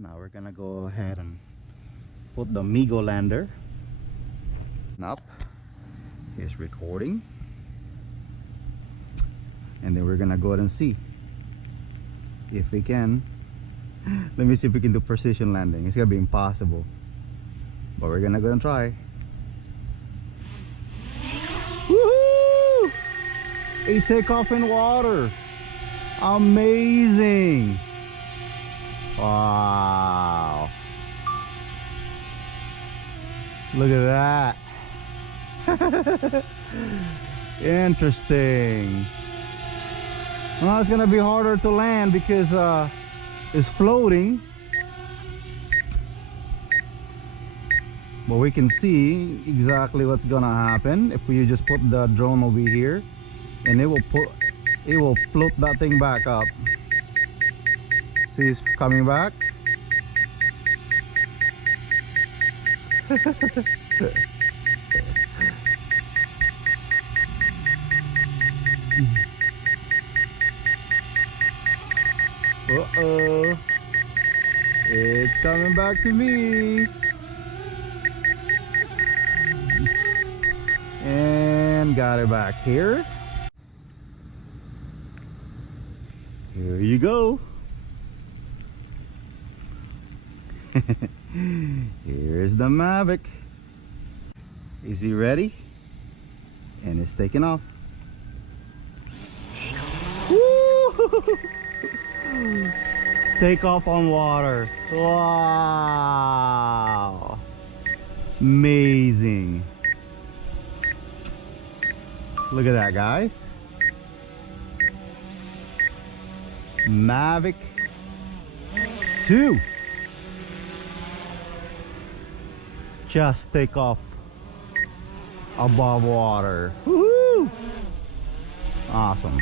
Now we're gonna go ahead and put the Miggo lander up. Here's recording, and then we're gonna go ahead and see if we can. Let me see if we can do precision landing. It's gonna be impossible, but we're gonna go and try. Woohoo! A takeoff in water. Amazing. Wow. Look at that. Interesting. Well, it's gonna be harder to land because it's floating, but we can see exactly what's gonna happen if we just put the drone over here, and it will float that thing back up. See, it's coming back. Uh-oh, it's coming back to me. And got it back here. Here you go. Here's the Mavic. Is he ready? And it's taking off. Take off on water. Wow. Amazing. Look at that, guys. Mavic 2. Just take off above water. Woohoo! Awesome.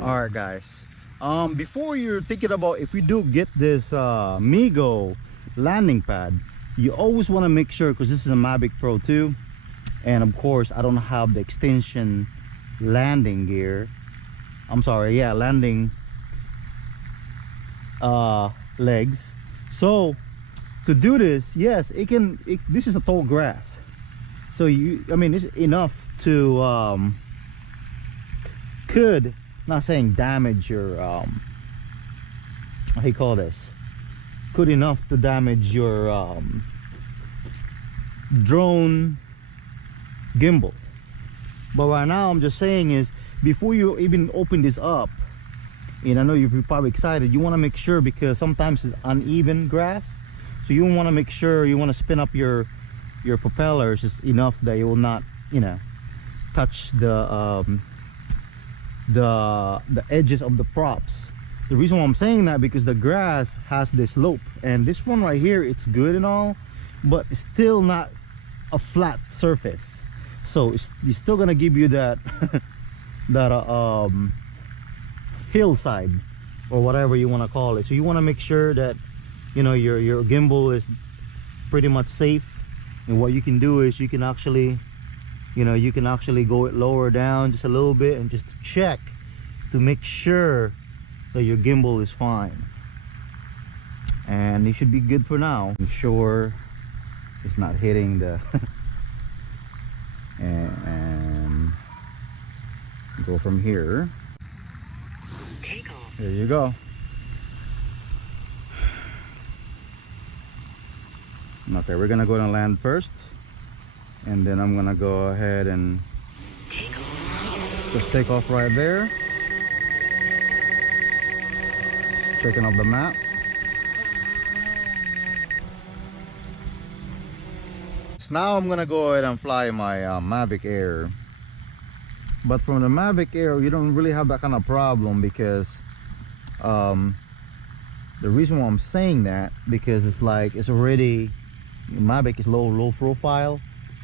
Alright guys, before you're thinking about if we do get this Miggo landing pad, you always want to make sure, because this is a Mavic Pro 2, and of course I don't have the extension landing gear. I'm sorry, yeah, landing legs. So to do this, yes, this is a tall grass, so I mean it's enough to could, not saying damage your how you call this, good enough to damage your drone gimbal. But right now I'm just saying is, before you even open this up, and I know you're probably excited, you want to make sure, because sometimes it's uneven grass, so you want to make sure you want to spin up your propellers just enough that you will not, you know, touch the edges of the props. The reason why I'm saying that, because the grass has this slope, and this one right here, it's good and all, but it's still not a flat surface, so it's still gonna give you that that hillside or whatever you want to call it. So you want to make sure that, you know, your gimbal is pretty much safe. And what you can do is you can actually, you know, you can actually go it lower down just a little bit and just check to make sure that your gimbal is fine, and it should be good for now. I'm sure it's not hitting the and go from here. Take off. There you go. Okay, we're gonna go and land first, and then I'm gonna go ahead and just take off right there. Checking off the map. So now I'm gonna go ahead and fly my Mavic AiR. But from the Mavic AiR, you don't really have that kind of problem, because the reason why I'm saying that, because it's like, it's already, Mavic is low profile,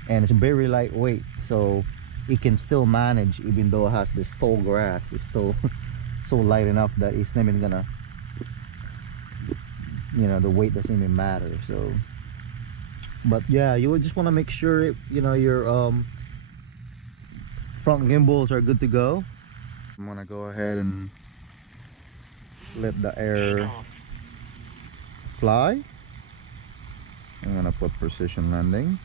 and it's very lightweight, so it can still manage, even though it has this tall grass. It's still so light enough that it's not even gonna you know, the weight doesn't even matter. So, but yeah, you would just want to make sure it, you know, your front gimbals are good to go. I'm gonna go ahead and let the AiR Take off. fly. I'm gonna put precision landing,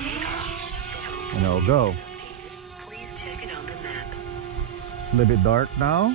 Take off. and it'll go. Please check it on the map. It's a little bit dark now.